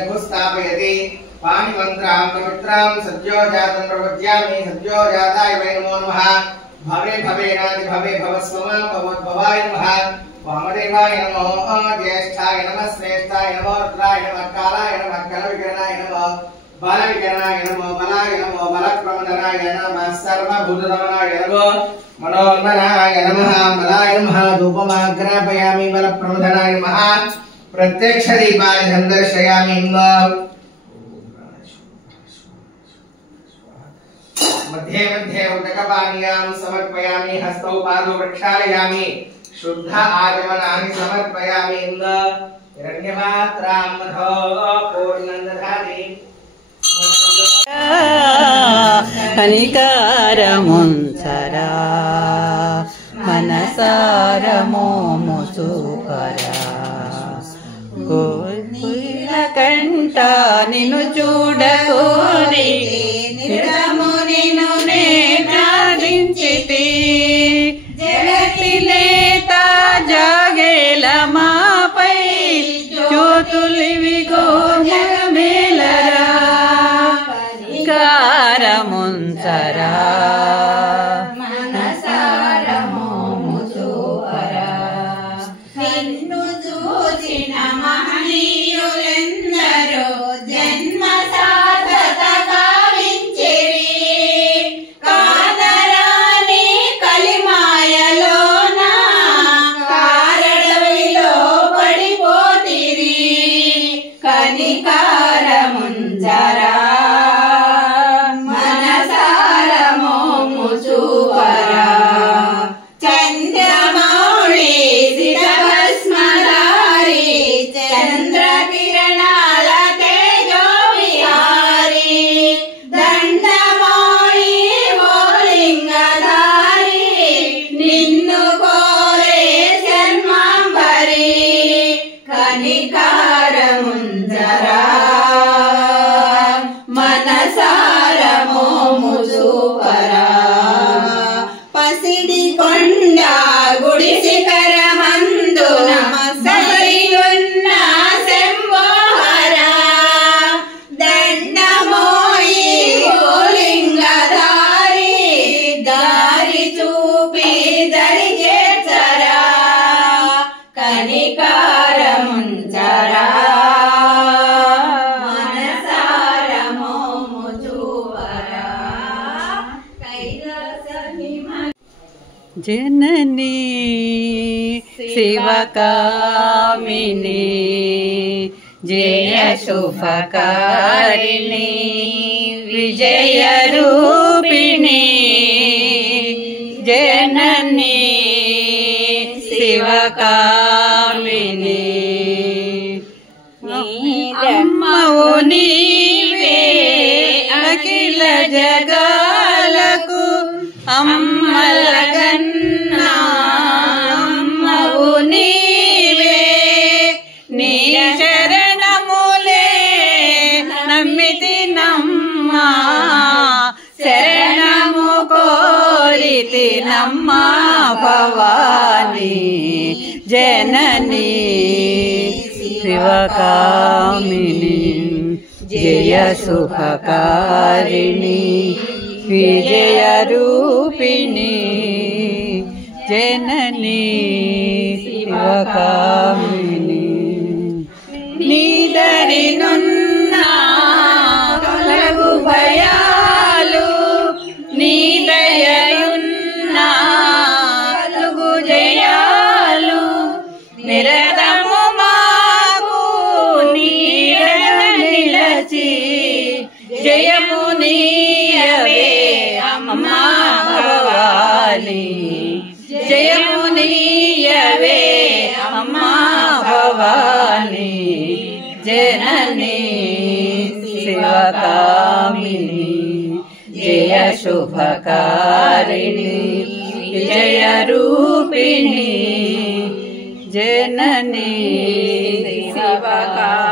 स्थापयति पाणिमन्त्रां पवित्रां सद्योजातं प्रपद्यामि सद्योजाताय वै नमो नमः भवे भवेनादि भवे भवस्वमा भवद्भवाय नमः वामदेवाय नमो ज्येष्ठाय नमः श्रेष्ठाय नमो रुद्राय नमः कालाय नमः कलविकरणाय नमः बालविकरणाय नमो बलाय नमो बलप्रमदनाय नमः सर्वभूतदमनाय नमो मनोन्मनाय नमः मलाय नमः धूपमाग्रापयामि बलप्रमदनाय नमः प्रत्यक्षदीपाय दर्शयामि मध्ये मध्ये उदकपानीयां समर्पयामि हस्तौ पादौ प्रक्षालयामि शुद्ध आचमनानि समर्पयामि हिरण्यपात्रां मधो पूर्णं दधामि कनिकारमुंसरा मनसारमोमुसुकरा నీలకంఠ నిన్ను చూడకోరి నిరము నిన్ను నే ప్రార్థించితి జగతిలేత జాగేల మాపై జ్యోతులివిగో జగమేలరా కనికారముంసరా जननी शिवकामिनी जय शुभकारिणी विजय रूपिणी जननी शिवकामिनी अम्मवु नीवे अखिल जगालकु अम्मलगन्ना अम्मवु नीवे नी शरणमुले नम्मिति नम्मा शरणमु कोरिति नम्मा भवानी जननी शिवकामिनी जय शुभकारिणी विजय रूपिणी जननी शिवकामिनी नीदरिनुन्ना तొలగు భయాలు నీ దయయున్నా కలుగు జయాలు నిరతము మాకు నీడన నిలచి జయము నీయవే అమ్మా భవాని జయము నీయవే అమ్మా భవాని जननी शिवकामिनी जय शुभकारिणी विजय रूपिणी जननी शिवकामिनी।